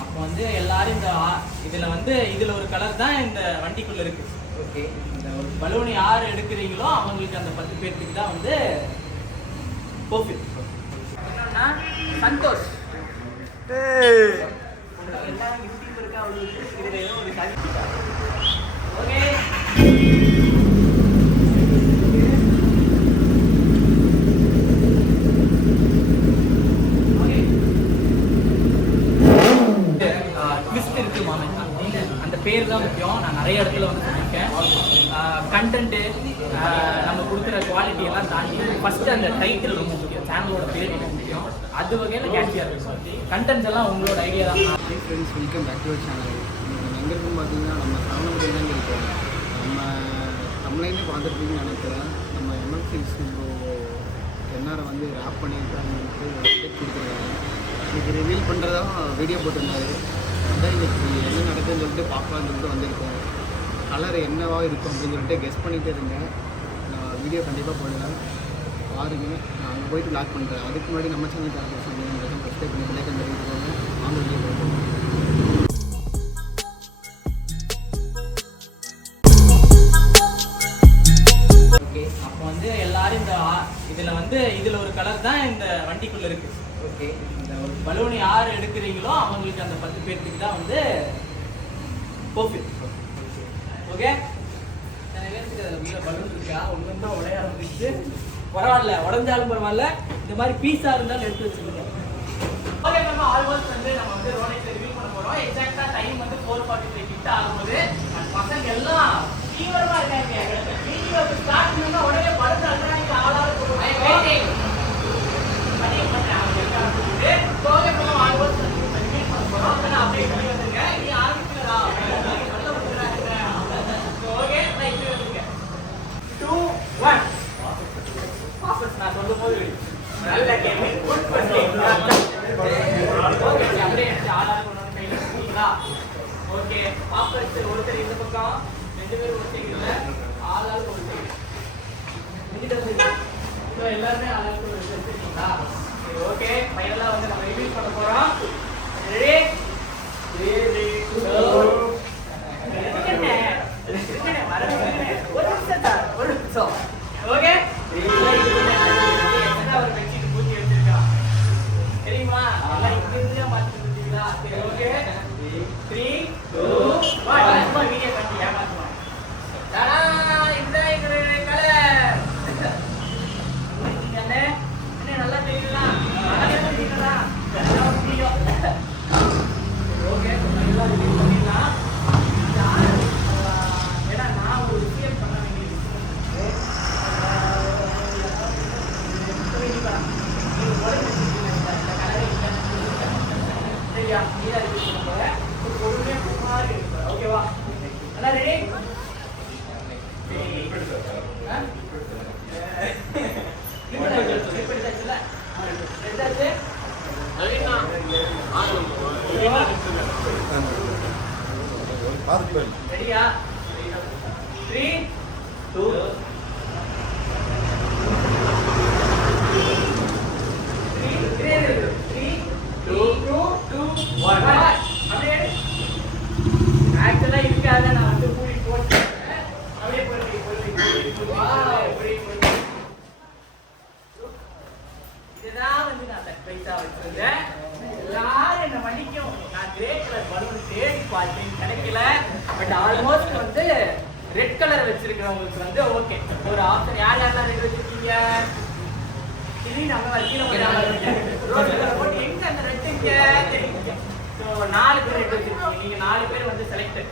அப்போ வந்து எல்லாரும் இதுல வந்து இதுல ஒரு கலர் தான் இந்த வண்டிக்குள்ள இருக்கு. ஓகே, இந்த ஒரு பலூன் யார் எடுக்கிறீங்களோ அவங்களுக்கு அந்த 10 பேருக்கு தான் வந்து பர்ஃபெக்ட். என்னன்னா சந்தோஷ் எல்லாரும் கிஃப்ட் இருக்கா அவங்களுக்கு இதுல ஏதோ ஒரு ஓகே. அந்த பேர் தான் முக்கியம். நான் நிறைய இடத்துல வந்து சொல்லியிருக்கேன். கண்டென்ட்டு நம்ம கொடுக்குற குவாலிட்டி எல்லாம் தாண்டி ஃபஸ்ட்டு அந்த டைட்டில் ரொம்ப முக்கியம். சேனலோட பேர் ரொம்ப முக்கியம். அது வகையில் கேட்சியாக இருக்கும். கண்டென்ட்ஸ் எல்லாம் உங்களோட ஐடியா தான். Hi friends, welcome back to our channel. எங்கே இருக்குன்னு பார்த்தீங்கன்னா நம்ம சரவணபுரம் தான் இருக்கோம். நம்ம தமிழ்லேருந்து பார்த்துருப்பீங்கன்னு நினைக்கிறேன். நம்ம எம்எஃப்சி என்ஆரை வந்து ரேப் பண்ணியிருக்காங்கன்ட்டு அப்டேட் கொடுத்துருக்காங்க. இன்றைக்கி ரிவீல் பண்ணுறதா வீடியோ போட்டிருந்தாரு. அதான் இன்றைக்கி என்ன நடக்குதுன்னு சொல்லிட்டு பார்க்கலான்னு சொல்லிட்டு வந்திருக்கோம். கலர் என்னவா இருக்கும் அப்படின்னு சொல்லிட்டு கெஸ் பண்ணிகிட்டே இருந்தேன். நான் வீடியோ கண்டிப்பாக போடுவேன், பாருங்க. நான் அங்கே போய்ட்டு லாக் பண்ணுறேன். அதுக்கு முன்னாடி நம்ம சேனல் சப்ஸ்கிரைப் பண்ணி லைக் பண்ணி போங்க. வாங்க வீடியோ போடுவோம். ஓகே, அப்போ வந்து எல்லாரும் இதுல வந்து இதுல ஒரு கலர் தான் இந்த வண்டிக்குள்ள இருக்கு. ஓகே, இந்த ஒரு பலூன் யார் எடுக்கிறீங்களோ அவங்களுக்கு அந்த 10 பேருக்கு தான் வந்து பர்ஃபெக்ட். ஓகே, நிறைய பேருக்கு அதில் உள்ள பலூன் இருக்கா ஒன்று தான் உடைய ஆரம்பிச்சு. பரவாயில்ல, உடஞ்சாலும் பரவாயில்ல, இந்த மாதிரி பீஸாக இருந்தாலும் எடுத்து வச்சுருக்கோம். ஓகே, நம்ம ஆல்மோஸ்ட் வந்து நம்ம வந்து ரோடெக்ஸை ரிவ்யூ பண்ண போகிறோம். எக்ஸாக்டாக டைம் வந்து 4:45 கிட்ட ஆகும்போது பசங்க எல்லாம் தீவிரமாக இருக்காங்க. வீடியோ ஸ்டார்ட் பண்ணா உடனே படுத்து அல்றாங்க. ஆளாக போகிறோம். நான் சொல்லும் போது நல்ல கேம் குட் பண்ணீங்க. ஓகே, பாப்பர்ஸ் ஒருத்தர் இந்த பக்கம், 2 பேர் ஒரு சைடுல, ஆளாளுக்கு ஒரு சைடு. இப்போ எல்லாருமே ஆளாளுக்கு ஒரு சைடு இருக்கீங்களா? ஓகே, ஃபைனலா வந்து நம்ம ரிவ்யூ பண்ண போறோம். ரெடி 3 2 ஒரு நிமிஷம். ஓகே, ஒரு பெட்ஷீட் பூச்சி வச்சிருக்கான் தெரியுமா? எல்லாம் இங்க இருந்து மாத்தி வச்சிருக்கீங்களா? சரி, ஓகே 3 2 1 வீடியோ பண்ணி ஏமாத்துவாங்க. இந்த கலர் என்ன நல்லா தெரியுங்களா? ஓகே, நல்லா ரிலீஸ் பண்ணிடலாம். ஏன்னா நான் ஒரு விஷயம் பண்ண வேண்டியது சரியா? நீயா ரிலீஸ் பண்ண போற பொறுமையா குமாரி இருப்பாரு. ஓகேவா? நல்லா ரெடி? ரெடியா? 3 2 ஆக்சுவலா இருக்காத நான் வந்து கூடி போட்டேன். அப்படியே இதுதான் வந்து நான் சர்ப்ரைஸா வச்சிருந்தேன். எல்லாரும் என்ன மன்னிக்கும். நான் கிரே கலர் பலூன் தேடி பார்த்தேன், கிடைக்கல. பட் ஆல்மோஸ்ட் வந்து ரெட் கலர் வச்சிருக்கிறவங்களுக்கு வந்து ஓகே ஒரு ஆப்ஷன். யாரெல்லாம் ரெட் வச்சிருக்கீங்க? நம்ம போட்டு எங்க அந்த ரெட்டுங்க தெரியுங்க. ஸோ 4 பேர் ரெட் வச்சிருக்கீங்க. நீங்க 4 பேர் வந்து செலக்டட்.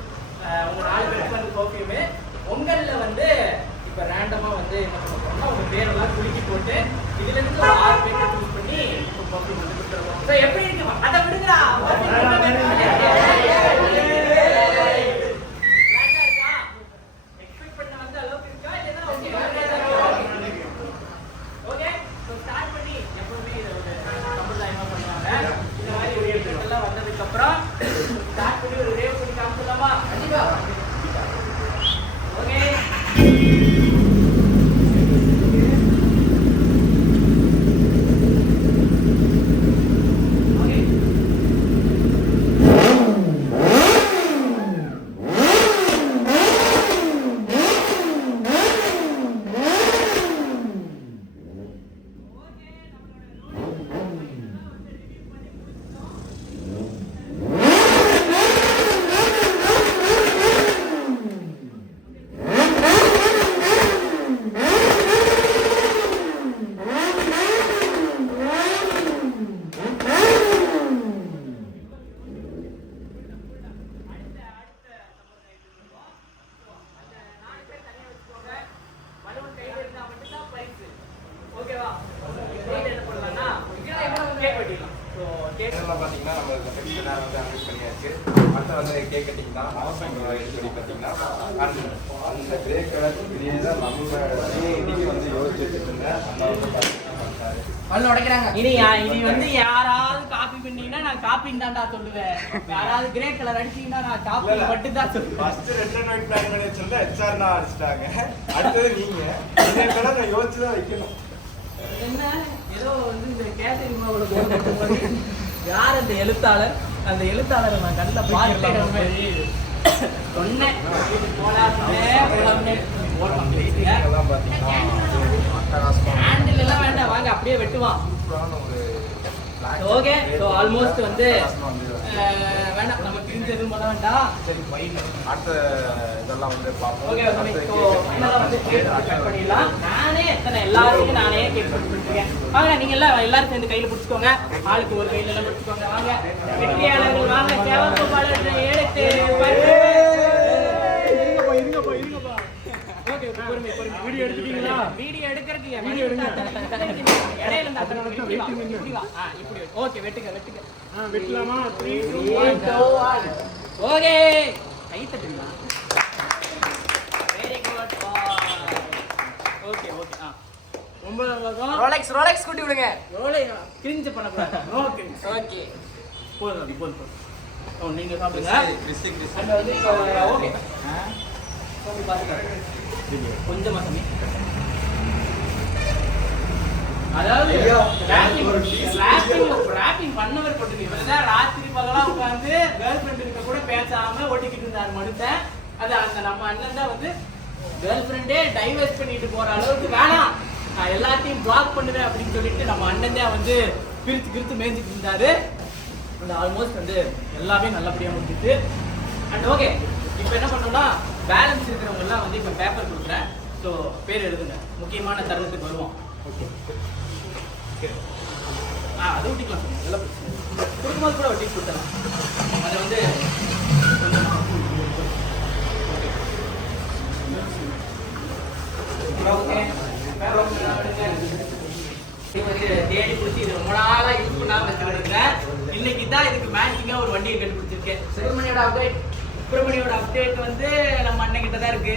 உங்க 4 பேருக்கு வந்து பர்ஃபியூமு. உங்களில் வந்து இப்போ ரேண்டமா வந்து என்ன பண்ணுறோம்னா உங்க பேரெல்லாம் குலுக்கி போட்டு இதுல இருந்து ஒரு 6 பேரை சூஸ் பண்ணி இப்போ பர்ஃபியூம் வந்து கொடுத்துருவோம். ஸோ எப்படி இருக்கு அதை விடுங்களா? எக்ஸ்பெக்ட் பண்ண வந்து அளவுக்கு இருக்கா இல்லைன்னா ஓகே? ஓகே, ஸோ ஸ்டார்ட் பண்ணி எப்போ நேரம் வந்து அனௌன்ஸ் பண்ணியாச்சு. அடுத்து வந்து கேக் கட்டிங் தான். எப்படி பார்த்தீங்கன்னா அந்த கிரே கலர் இதே தான் நம்ம இன்னைக்கு வந்து யோசிச்சுட்டு இருந்தேன். அந்த வந்து உடைக்கிறாங்க. இனி வந்து யாராவது காப்பி பண்ணீங்கன்னா நான் காப்பின்னு தான்டா சொல்லுவேன். யாராவது கிரே கலர் அடிச்சீங்கன்னா நான் காப்பி மட்டும் தான் சொல்லுவேன். First red and white plan பண்ணி வச்சிருந்தா HR தான் அடிச்சிட்டாங்க. அடுத்தது நீங்க இதே கலர் நான் யோசிச்சு தான் வைக்கணும். என்ன ஏதோ வந்து இந்த கேட்டரிங் யார் அந்த எழுத்தாளர்? அந்த எழுத்தாளரை நான் கண்ணில் பார்த்து சொன்னேன். ஹேண்டில் எல்லாம் வேண்டாம், வாங்க அப்படியே வெட்டுவான். ஓகே, ஸோ ஆல்மோஸ்ட் வந்து வேண்டாம், நம்ம கிழிஞ்சது பண்ண வேண்டாம். சரி ஃபைன். அடுத்த இதெல்லாம் வந்து பார்ப்போம். ஓகே, ஸோ ஃபைனலாக வந்து கேக் கட் பண்ணிடலாம். நானே எல்லாருக்கும் நானே கேக் கட் பண்ணிருக்கேன். வாங்க நீங்க எல்லாரும் சேர்ந்து கையில் பிடிச்சிக்கோங்க. ஆளுக்கு ஒரு கையில எல்லாம் பிடிச்சிக்கோங்க. வாங்க வெற்றியாளர்கள் வாங்க. சிவப்பு பலத்தை எடுத்து இருங்கப்பா. ஓகே, பொறுமை. வீடியோ எடுத்துட்டீங்களா? வீடியோ எடுக்கிறதுக்கு இடையில இருந்தா இப்படி ஓகே, வெட்டுங்க. வெட்டலாமா? 3 2 1 ஓகே, கை தட்டுங்களா? Very good. ஓகே ரொம்ப நல்லா. ரோலெக்ஸ் கூட்டி விடுங்க. கிரிஞ்சு பண்ணக்கூடாது. ஓகே போதும். நீங்க சாப்பிடுங்க. ஓகே கொஞ்சமா சமி. அதாவது ராப்பிங் பண்ணவர் போட்டுருக்கீங்க. ராத்திரி பகலா உட்காந்து கேர்ள் ஃப்ரெண்ட் கிட்ட கூட பேசாம ஓட்டிக்கிட்டு இருந்தாரு மனுஷன். அது அந்த நம்ம அண்ணன் தான் வந்து கேர்ள் ஃப்ரெண்டே டைவர்ஸ் பண்ணிட்டு போற அளவுக்கு வேணாம், நான் எல்லாத்தையும் பிளாக் பண்ணுவேன் அப்படின்னு சொல்லிட்டு நம்ம அண்ணன் தான் வந்து பிரித்து மேய்ஞ்சிட்டு இருந்தாரு. அந்த ஆல்மோஸ்ட் வந்து எல்லாமே நல்லபடியாக முடிஞ்சிட்டு. அண்ட் ஓகே, இப்போ என்ன பண்ணோம்னா பேலன்ஸ் இருக்கிறவங்க எல்லாம் வந்து இப்போ பேப்பர் கொடுக்குறேன். ஸோ பேர் எழுதுங்க. முக்கியமான தருணத்துக்கு வருவோம். ஓகே, அது ஒட்டிக்கலாம். எல்லாம் கொடுக்கும்போது கூட ஒட்டி கொடுத்தலாம். அதை வந்து தேடி பிடிச்சி இது ரொம்ப நாளாக யூஸ் பண்ணாமல் வச்சுருக்கேன். இன்னைக்கு தான் இதுக்கு மேட்சிங்காக ஒரு வண்டியை கண்டுபிடிச்சிருக்கேன். சுப்பிரமணியோட அப்டேட் வந்து நம்ம அண்ணன் கிட்ட தான் இருக்கு.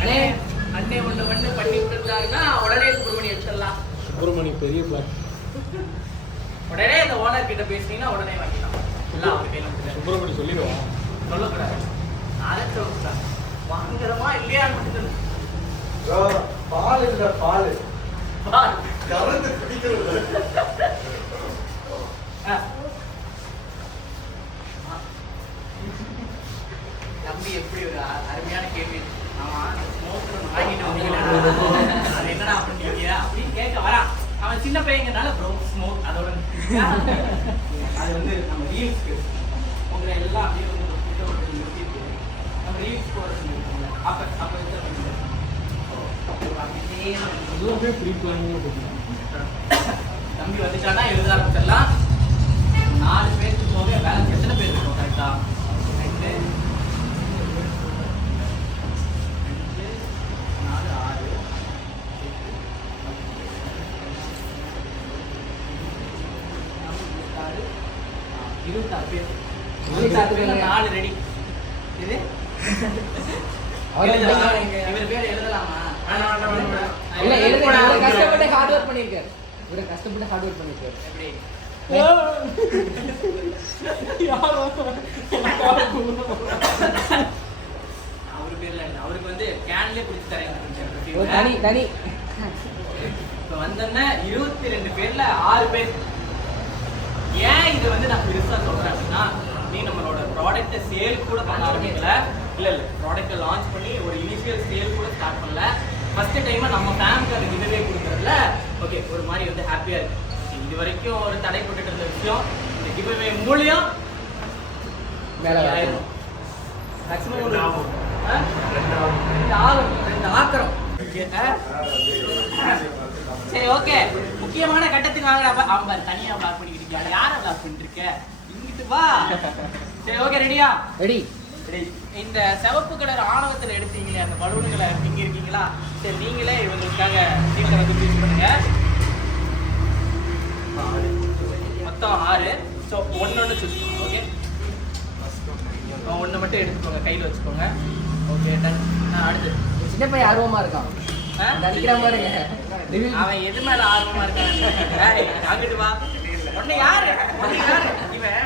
அண்ணே ஒன்று பண்ணி விட்டுருந்தாருன்னா உடனே சுப்பிரமணி எடுத்துடலாம். சுப்பிரமணி பெரிய பிளாக். உடனே இந்த ஓனர் கிட்ட பேசினீங்கன்னா உடனே வாங்கிக்கலாம். எல்லாம் அவர் கையில் சுப்பிரமணி சொல்லிடுவோம். சொல்லக்கூடாது. அதை சொல்லக்கூடாது. வாங்குறமா இல்லையான்னு மட்டும் பால் இல்ல பால் கலந்து குடிக்கிறது. தம்பி எப்படி ஒரு அருமையான கேள்வி. ஆமா, வாங்கிட்டு வந்தீங்களா? அது என்னடா பண்ணீங்க அப்படின்னு கேட்க வரான். அவன் சின்ன பையங்கனால ப்ரோ ஸ்மோக் அதோட அது வந்து நம்ம ரீல்ஸ்க்கு உங்களை எல்லாம் அப்படியே வந்து நிறுத்திட்டு நம்ம ரீல்ஸ் போடுறது அப்போ தம்பி வந்துட்டானா எழுத ஆரம்பிச்சிடலாம். 4 பேருக்கு போக பேலன்ஸ் எத்தனை பேர் இருக்கும் கரெக்டா? 2 4 6 26 பேர். 26 பேர்ல 4 ரெடி. இது இவர் பேர் எழுதலாமா? இல்ல எழுத கஷ்டப்பட்டு ஹார்ட் வொர்க் பண்ணிருக்காரு. எப்படி அவரு பேர்ல இல்ல, அவருக்கு வந்து கேன்லயே குடிச்சு தரேன். தனி இப்ப வந்தோன்னா 22 பேர்ல 6 பேர். ஏன் இது வந்து நான் பெருசா சொல்றேன் அப்படின்னா, நீ நம்மளோட ப்ராடக்ட்டை சேல் கூட பண்ண ஆரம்பிக்கல. இல்ல ப்ராடக்ட்டை லான்ச் பண்ணி ஒரு இனிஷியல் சேல் கூட ஸ்டார்ட் பண்ணல. ஃபர்ஸ்ட் டைமா நம்ம ஃபேமிலிக்கு அது கிவ்அவே கொடுக்கறதுல ஓகே ஒரு மாதிரி வந்து ஹாப்பியா இருக்கு. இது வரைக்கும் ஒரு தடை போட்டுட்டு இருந்த விஷயம் இந்த கிவ்அவே மூலியம் மேல ஆயிரும். மேக்ஸிமம் ஒரு 2 ஆக்குறோம். சரி ஓகே, முக்கியமான கட்டத்துக்கு வாங்க. தனியா பிளாக் பண்ணிக்கிட்டு இருக்கியா? யாரை பிளாக் பண்ணிட்டு இருக்க? இங்கிட்டு வா. சரி ஓகே, ரெடியா? ரெடி. இந்த சிவப்பு கலர் ஆணவத்தில் எடுத்தீங்களே அந்த பலூன்களை இங்க இருக்கீங்களா? சரி, நீங்களே இவங்களுக்காக சீட்டை வந்து யூஸ் பண்ணுங்க. மொத்தம் 6. ஸோ 1 சூஸ் பண்ணுங்க. ஓகே, உங்கள் கையில் வச்சுக்கோங்க. Okay done. அடுத்து சின்ன பையன் ஆர்வமா இருக்கான். நடிக்கிற பாருங்க. அவன் எது மேல ஆர்வமா இருக்கான்? அங்கிட்டு வா. உடனே யாரு இவன்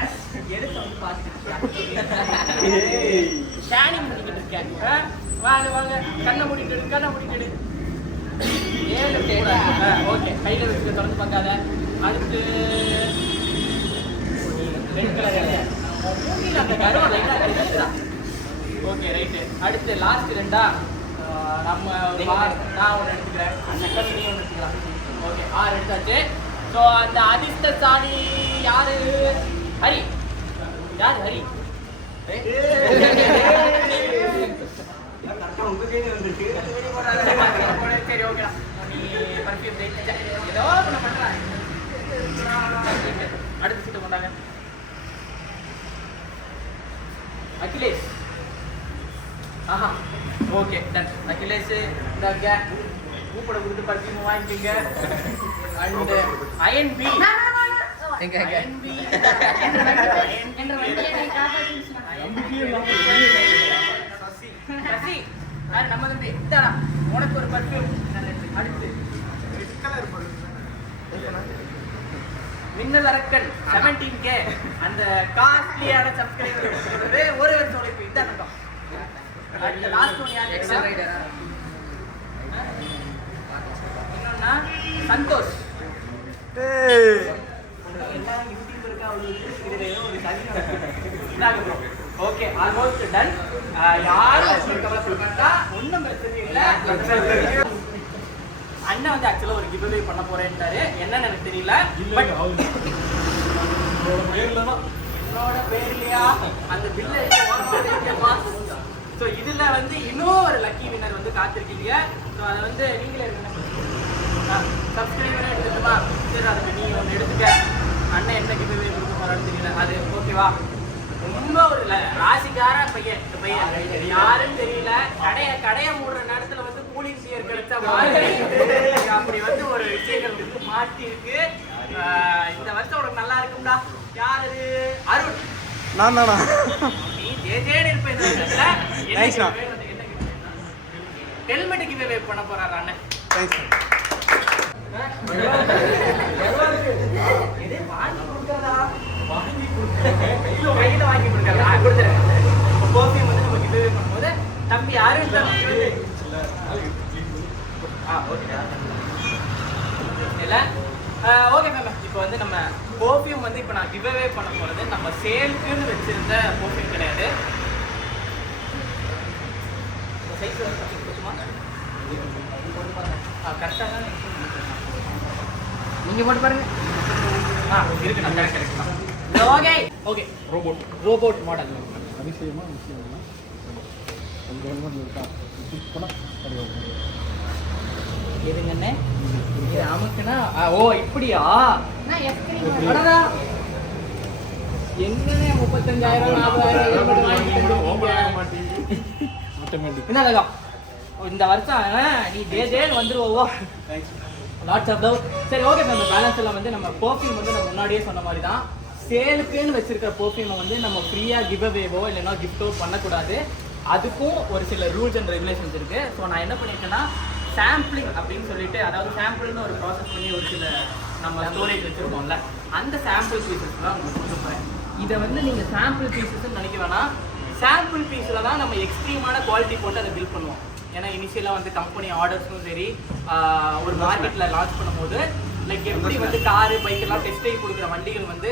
எடுத்து வந்து பார்த்துக்கிட்டு ஷேனிங் பண்ணிக்கிட்டு இருக்கேன். வாங்க வாங்க, கண்ணை மூடிட்டு எடு. 7 ஓகே, கையில வச்சுக்க, திறந்து பார்க்காத. அடுத்து ரெட் கலர் மூங்கில் அந்த கருவம் லைட்டா தெரிஞ்சுதா? Okay right. அடுத்து லாஸ்ட் 2 நம்ம நான் ஒன்று எடுத்துக்கிறேன், அந்த கல் நீ ஒன்று எடுத்துக்கலாம். ஓகே 6 எடுத்தாச்சு. ஸோ அந்த அதிர்ஷ்டசாலி யாரு? ஹரி. யார் ஹரி? சரி ஓகேடா, நீ பர்ஃபியூம் ஏதோ ஒன்று பண்ணுறா. அடுத்த சீட்டை கொண்டாங்க. அகிலேஷ். ஆஹா ஓகே டன். அகிலேஷ் இந்தாங்க, கூப்பிட கொடுத்து பர்ஃபியூம் வாங்கிக்கோங்க. அண்ட் அயன் பி. நம்ம தம்பி இதாடா, உனக்கு ஒரு பர்ஃபியூம். அடுத்து மின்னல் அரக்கன் 17K, அந்த காஸ்ட்லியான சப்ஸ்கிரைபர் ஒரு வருஷம் உழைப்பு. இதான் நம்பம். அடுத்த லாஸ்ட் ஒன் யாரு? இன்னொன்னா சந்தோஷ். எல்லாரும் யூடியூபருக்கா ஓகே, ஆல்மோஸ்ட் டன். யாரும் கவலைப்பட வேண்டாம், ஒன்றும் பிரச்சனை இல்லை. அண்ணன் வந்து ஆக்சுவலாக ஒரு கிவ்அவே பண்ண போறேன்ட்டாரு. என்னன்னு எனக்கு தெரியல. பட் என்னோட பேர்லையா அந்த பில்லை ஓரமா. ஸோ இதில் வந்து இன்னும் ஒரு லக்கி வின்னர் வந்து காத்திருக்கீங்க. ஸோ அதை வந்து நீங்களே சப்ஸ்கிரைபரே எடுத்துட்டுமா? சரி, அதுக்கு நீ ஒன்று எடுத்துக்க. அண்ணன் என்ன கிவ்அவே கொடுக்க போறான்னு தெரியல. அது ஓகேவா? ரொம்ப ஒரு ராசிக்கார பையன். இந்த பையன் யாருன்னு தெரியல. கடையை மூடுற நேரத்துல வந்து கூலிங் சியர் கிடைச்சா மாதிரி அப்படி வந்து ஒரு விஷயங்கள் வந்து மாட்டி இருக்கு. இந்த வருஷம் உனக்கு நல்லா இருக்கும்டா. யாரு? அருண். நான் தானா? நீ ஜேஜேன்னு இருப்பேன். ஹெல்மெட் கிவ்அவே பண்ண போறாரு அண்ணன். கையில வாங்கி கொடுக்கறதா? கொடுத்துருங்க. இப்போ பர்ஃபியூம் வந்து நம்ம கிவ்அவே பண்ணும்போது தம்பி யாரும் இல்லை. ஓகே மேம், இப்போ வந்து நம்ம பர்ஃபியூம் வந்து இப்போ நான் கிவ்அவே பண்ண போகிறது நம்ம சேல்க்குன்னு வச்சிருந்த பர்ஃபியூம் கிடையாது. சைஸ் வந்து கரெக்டாக தான் நீங்க போட்டு பாருங்க. இருக்கு, நான் கரெக்ட் தான். Okay okay, robot model. அதிசயமா விஷயமா எதுங்கண்ணே? இது அமுக்குனா ஓ இப்படியா? எங்கண்ணே 35,000 40,000 இந்த வருஷம் நீ டேன்னு வந்துருவோம். Lots of love. சரி ஓகே மேம், பேலன்ஸ் எல்லாம் வந்து நம்ம பர்ஃபியூம் வந்து நம்ம முன்னாடியே சொன்ன மாதிரி தான் சேலுக்குன்னு வச்சிருக்கிற பர்ஃபியூமை வந்து நம்ம ஃப்ரீயாக கிவ்அவேவோ இல்லைன்னா கிஃப்டோ பண்ணக்கூடாது. அதுக்கும் ஒரு சில ரூல்ஸ் அண்ட் ரெகுலேஷன்ஸ் இருக்கு. ஸோ நான் என்ன பண்ணியிருக்கேன்னா சாம்பிளிங் அப்படின்னு சொல்லிட்டு, அதாவது சாம்பிள்னு ஒரு ப்ராசஸ் பண்ணி ஒரு சில நம்ம ஸ்டோரேஜ் வச்சுருக்கோம்ல, அந்த சாம்பிள் பீசஸ் தான் உங்களுக்கு கொடுக்க போகிறேன். இதை வந்து நீங்கள் சாம்பிள் பீசஸ்ன்னு நினைக்க வேணாம். சாம்பிள் பீஸில் தான் நம்ம எக்ஸ்ட்ரீமான குவாலிட்டி போட்டு அதை பில்ட் பண்ணுவோம். ஏன்னா இனிஷியலாக வந்து கம்பெனி ஆர்டர்ஸும் சரி, ஒரு மார்க்கெட்டில் லான்ச் பண்ணும்போது லைக் எப்படி வந்து காரு பைக்கெல்லாம் டெஸ்ட் ட்ரைவ் கொடுக்குற வண்டிகள் வந்து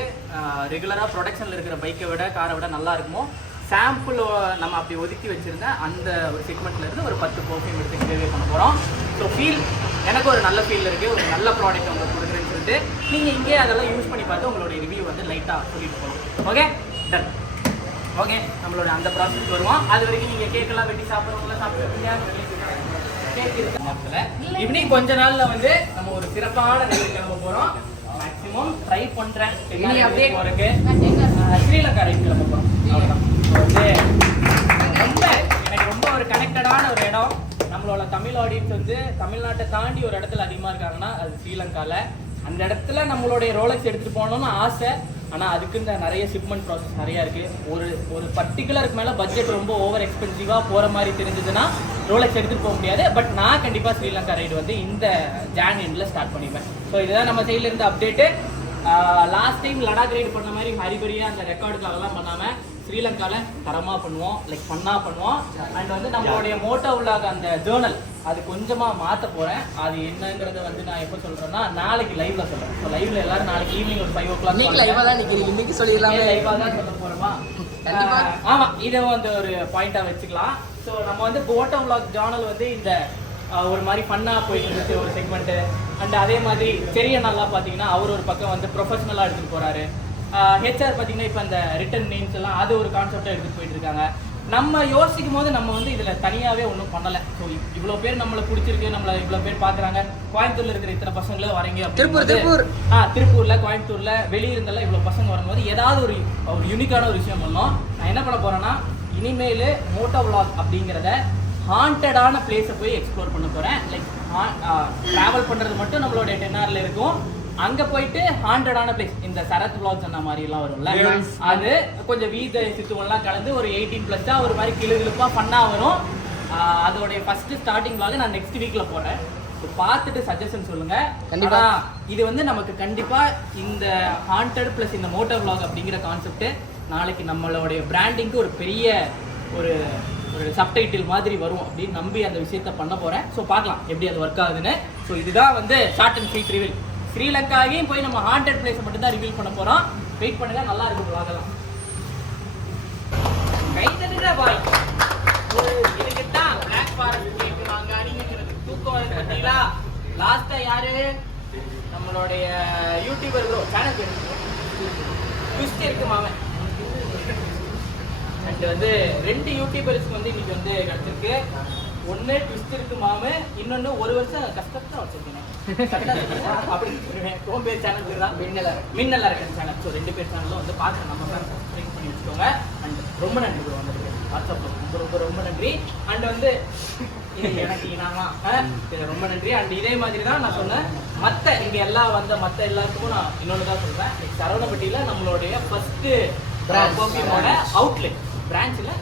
ரெகுலராக ப்ரொடக்ஷனில் இருக்கிற பைக்கை விட காரை விட நல்லா இருக்குமோ, சாம்பிள் நம்ம அப்படி ஒதுக்கி வச்சுருந்த அந்த ஒரு செக்மெண்ட்லேருந்து ஒரு 10 பர்ஃபியூம் எடுத்து கிவ்அவே பண்ண போகிறோம். ஸோ ஃபீல் எனக்கு ஒரு நல்ல ஃபீல் இருக்குது, ஒரு நல்ல ப்ராடக்ட் உங்களுக்கு கொடுக்குறேன்னு சொல்லிட்டு நீங்கள் இங்கே அதெல்லாம் யூஸ் பண்ணி பார்த்து உங்களுடைய ரிவ்யூ வந்து லைட்டாக சொல்லிட்டு போகணும். Okay done. ஓகே, நம்மளோட அந்த ப்ராசஸ்க்கு வருவோம். அது வரைக்கும் நீங்கள் கேக்கெல்லாம் வெட்டி சாப்பிட்றவங்களாம் சாப்பிடுவீங்க. கேக் இருக்கு. ஈவினிங் கொஞ்ச நாள்ல வந்து நம்ம ஒரு சிறப்பான நிகழ்ச்சி கிளம்ப போகிறோம். மேக்ஸிமம் ட்ரை பண்ணுறேன் அப்படியே போகிறதுக்கு. ஸ்ரீலங்கா ரைட் கிளம்ப போகிறோம். வந்து ரொம்ப எனக்கு ரொம்ப ஒரு கனெக்டடான ஒரு இடம். நம்மளோட தமிழ் ஆடியன்ஸ் வந்து தமிழ்நாட்டை தாண்டி ஒரு இடத்துல அதிகமாக இருக்காங்கன்னா அது ஸ்ரீலங்காவில். அந்த இடத்துல நம்மளுடைய ரோலக்ஸ் எடுத்துகிட்டு போகணும்னு ஆசை. ஆனால் அதுக்குன்னு நிறைய ஷிப்மெண்ட் ப்ராசஸ் நிறையா இருக்குது. ஒரு பர்டிகுலருக்கு மேலே பட்ஜெட் ரொம்ப ஓவர் எக்ஸ்பென்சிவாக போகிற மாதிரி தெரிஞ்சதுன்னா ரோலெக்ஸ் எடுத்துகிட்டு போக முடியாது. பட் நான் கண்டிப்பாக ஸ்ரீலங்கா ரைடு வந்து இந்த ஜான் எண்டில் ஸ்டார்ட் பண்ணிப்பேன். ஸோ இதுதான் நம்ம சைடில் இருந்த update. Last time Ladakh ride பண்ண மாதிரி ஹரிபரியாக அந்த ரெக்கார்டுக்காகலாம் பண்ணாமல் ஸ்ரீலங்காவில் தரமாக பண்ணுவோம், லைக் ஃபன்னாக பண்ணுவோம். அண்ட் வந்து நம்மளுடைய மோட்டோ விலாக் அந்த ஜேர்னல் அது கொஞ்சமாக மாற்ற போகிறேன். அது என்னங்கிறத வந்து நான் எப்போ சொல்கிறேன்னா நாளைக்கு லைவ்ல சொல்கிறேன். ஸோ லைவ்ல எல்லாரும் நாளைக்கு ஈவினிங் ஒரு 5 o'clock இன்னைக்கு சொல்லிடலாம். லைவாக தான் சொல்ல போகிறோமா? ஆமாம், இதை வந்து ஒரு பாயிண்டாக வச்சுக்கலாம். ஸோ நம்ம வந்து மோட்டோ விலாக் ஜேர்னல் வந்து இந்த ஒரு மாதிரி ஃபன்னாக போயிட்டு இருந்துச்சு ஒரு செக்மெண்ட்டு. அண்ட் அதே மாதிரி செரிய நல்லா பார்த்தீங்கன்னா அவர் ஒரு பக்கம் வந்து ப்ரொஃபஷனலாக எடுத்துகிட்டு போகிறாரு. ஹெச்ஆர் பார்த்தீங்கன்னா இப்போ அந்த ரிட்டன் நேம்ஸ் எல்லாம் அது ஒரு கான்செப்டாக எடுத்துகிட்டு போயிட்டு இருக்காங்க. நம்ம யோசிக்கும் போது நம்ம வந்து இதில் தனியாகவே ஒன்றும் பண்ணலை. ஸோ இவ்வளோ பேர் நம்மளை பிடிச்சிருக்கு, நம்மளை இவ்வளோ பேர் பார்க்குறாங்க. கோயம்புத்தூரில் இருக்கிற இத்தனை பசங்களும் வரீங்க, திருப்பூரில் கோயம்புத்தூரில் வெளியிருந்தெல்லாம் இவ்வளோ பசங்க வரும்போது ஏதாவது ஒரு யூனிக்கான ஒரு விஷயம் பண்ணோம். நான் என்ன பண்ண போகிறேன்னா இனிமேல் மோட்டோ விலாக் அப்படிங்கிறத ஹாண்டடான பிளேஸை போய் எக்ஸ்ப்ளோர் பண்ண போகிறேன். லைக் ட்ராவல் பண்ணுறது மட்டும் நம்மளோட 10 hourல இருக்கும். அங்கே போயிட்டு ஹாண்டடான பிளேஸ் இந்த சரத் விலாக்ஸ் அந்த மாதிரிலாம் வரும்ல, அது கொஞ்சம் வீத சித்துவெல்லாம் கலந்து ஒரு 18+ ஒரு மாதிரி கிளுகிழுப்பாக ஃபன்னாக வரும். அதோடைய ஃபர்ஸ்ட் ஸ்டார்டிங் விலாக் நான் நெக்ஸ்ட் வீக்கில் போகிறேன். பார்த்துட்டு சஜஷன் சொல்லுங்க. கண்டிப்பா இது வந்து நமக்கு கண்டிப்பா இந்த ஹாண்டட் பிளஸ் இந்த மோட்டோ விலாக் அப்படிங்கிற கான்செப்ட் நாளைக்கு நம்மளுடைய பிராண்டிங்க்கு ஒரு பெரிய ஒரு சப்டைட்டில் மாதிரி வரும் அப்படின்னு நம்பி அந்த விஷயத்த பண்ண போறேன். ஸோ பார்க்கலாம் எப்படி அது ஒர்க் ஆகுதுன்னு. ஸோ இதுதான் வந்து ஷார்ட் அண்ட் ஸ்வீட் ரிவீல். ஸ்ரீலங்காவையும் போய் நம்ம ஹாண்டட் பிளேஸை மட்டும் தான் ரிவீல் பண்ண போறோம். வெயிட் பண்ணுங்க, நல்லா இருக்கும் விலாகலாம். கை தட்டுங்க பாய். இதுக்கு தான் பிளாக் ஃபாரஸ்ட் கேக் வாங்க அணிங்கிறது தூக்கம் வருது பார்த்தீங்களா? லாஸ்டா யாரு நம்மளுடைய யூடியூபர் ப்ரோ சேனல் பேர் ட்விஸ்ட் இருக்கு மாமன். அண்ட் வந்து 2 யூடியூபர்ஸ்க்கு வந்து இன்னைக்கு வந்து கிடைச்சிருக்கு. ஒன்று ட்விஸ்ட் இருக்கு மாமு, இன்னொன்று ஒரு வருஷம் கஷ்டத்தை வச்சிருக்கேன் அப்படி உன் பேர் சேனல் பேர் தான் மின்னலா இருக்கிற சேனல். ஸோ 2 பேர் சேனலும் வந்து பார்த்து நம்ம சப்ஸ்கிரைப் பண்ணி வச்சுக்கோங்க. அண்ட் ரொம்ப நன்றி ப்ரோ வந்துருக்கு வாட்ஸ்அப்பில் ரொம்ப ரொம்ப ரொம்ப நன்றி. அண்ட் வந்து இது எனக்கு இனாமா ரொம்ப நன்றி. அண்ட் இதே மாதிரி தான் நான் சொன்னேன் மற்ற இங்கே எல்லாம் வந்த மற்ற எல்லாத்துக்கும் நான் இன்னொன்று தான் சொல்கிறேன். சரவணப்பட்டியில் நம்மளுடைய ஃபஸ்ட்டு பர்ஃப்யூமோட அவுட்லெட் பிரான்ச்சில்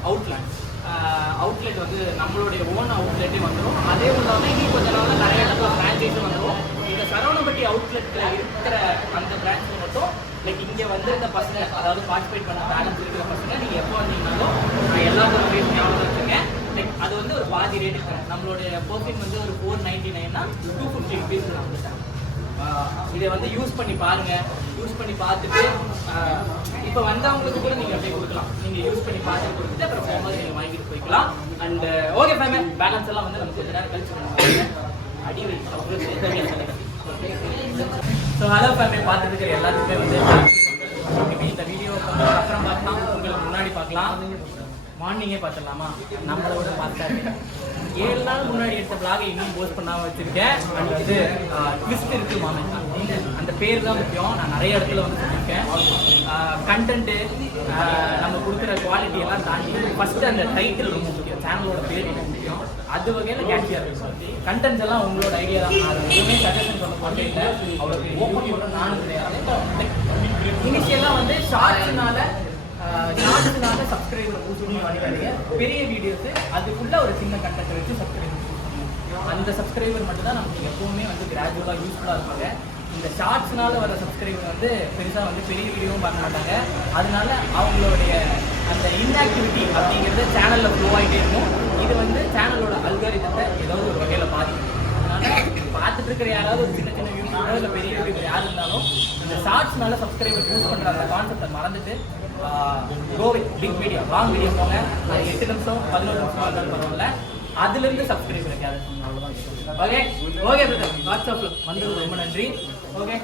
அவுட்லெட் வந்து நம்மளுடைய ஓன் அவுட்லெட்டே வந்துடும். அதே இல்லாமல் இன்னும் கொஞ்ச நாள் நிறைய இடத்துல பிரான்ச்சைஸும் வந்துடும். இந்த சரவணப்பட்டி அவுட்லெட்டில் இருக்கிற அந்த பிரான்ச்சில் மட்டும் லைக் இங்கே வந்திருந்த பசங்க, அதாவது பார்ட்டிசிபேட் பண்ண பேலன்ஸ் இருக்கிற பசங்க நீங்கள் எப்போ வந்தீங்கன்னாலும் நான் எல்லாத்தோட பேர் ஞாபகம் வச்சுருக்கேன். லைக் அது வந்து ஒரு பாதி ரேட் இருக்கிறேன். நம்மளுடைய பர்ஃப்யூம் வந்து ஒரு 499னா 250 rupees நான் வந்துட்டேன். இதை வந்து யூஸ் பண்ணி பாருங்க. யூஸ் பண்ணி பார்த்துட்டு இப்போ வந்தவங்களுக்கு கூட நீங்கள் அப்படியே கொடுக்கலாம். நீங்கள் யூஸ் பண்ணி பார்த்துட்டு கொடுத்துட்டு அப்புறம் போகும்போது நீங்கள் வாங்கிட்டு போய்க்கலாம். அண்ட் ஓகே ஃபேமே பேலன்ஸ் எல்லாம் வந்து நம்ம கொஞ்சம் நேரம் கழிச்சு பண்ணுவோம். அடி ஸோ ஹலோ ஃபேமே பார்த்துட்டு இருக்கிற எல்லாத்துக்குமே வந்து இந்த வீடியோ கொஞ்சம் அப்புறம் பார்க்கலாம், உங்களுக்கு முன்னாடி பார்க்கலாம். மார்னிங்கே பார்த்துடலாமா? நம்மளோட பார்த்தாரு 7 நாள் முன்னாடி எடுத்த பிளாகை இன்னும் போஸ்ட் பண்ணாமல் வச்சுருக்கேன். அண்ட் இது ட்விஸ்ட் இருக்கு மாமன் அப்படின்னு அந்த பேர் தான் முக்கியம். நான் நிறைய இடத்துல வந்து சொல்லியிருக்கேன். கண்டென்ட்டு நம்ம கொடுக்குற குவாலிட்டி எல்லாம் தாண்டி ஃபஸ்ட்டு அந்த டைட்டில் ரொம்ப முக்கியம். சேனலோட பேர் ரொம்ப முக்கியம். அது வகையில் கேட்சியாக இருக்கும். கண்டென்ட்ஸ் எல்லாம் உங்களோட ஐடியா தான். அது எதுவுமே சஜஷன் சொல்ல போட்டே இல்லை. அவ்வளோ ஓப்பன் நானும் கிடையாது. இனிஷியலாக வந்து ஷார்ட்ஸ்னால சப்ஸ்கிரைபர் பூஸ்ட் வாங்கிடாதீங்க. பெரிய வீடியோஸ் அதுக்குள்ள ஒரு சின்ன கண்டென்ட் வச்சு சப்ஸ்கிரைபர் அந்த சப்ஸ்கிரைபர் மட்டும் தான் நமக்கு எப்பவுமே வந்து கிராஜுவலாக யூஸ்ஃபுல்லாக இருப்பாங்க. இந்த ஷார்ட்ஸ்னால வர சப்ஸ்கிரைபர் வந்து பெருசாக வந்து பெரிய வீடியோவும் பார்க்க மாட்டாங்க. அதனால அவங்களுடைய அந்த இன்ஆக்டிவிட்டி அப்படிங்கிறது சேனலில் ஃப்ளோ ஆகிட்டே இருக்கும். இது வந்து சேனலோட அல்காரிதத்தை ஏதாவது ஒரு வகையில் பாதிக்கும். அதனால பார்த்துட்டு இருக்கிற யாராவது ஒரு சின்ன சின்ன யூடியூபரோ இல்லை பெரிய யூடியூபர் யார் இருந்தாலும் இந்த ஷார்ட்ஸ்னால சப்ஸ்கிரைபர் யூஸ் பண்ணுற அந்த கான்செப்டை மறந்துட்டு covid big video long video போங்க. அது 8 நிமிஷம் 11 நிமிஷம் இருந்தாலும் பரவாயில்ல. அதுலேருந்து சப்ஸ்கிரைபர் கேதர் பண்ணணும். அவ்வளோதான். ஓகே ஓகே பிரதர் வாட்ஸ்அப்பில் வந்தது ரொம்ப நன்றி. ஓகே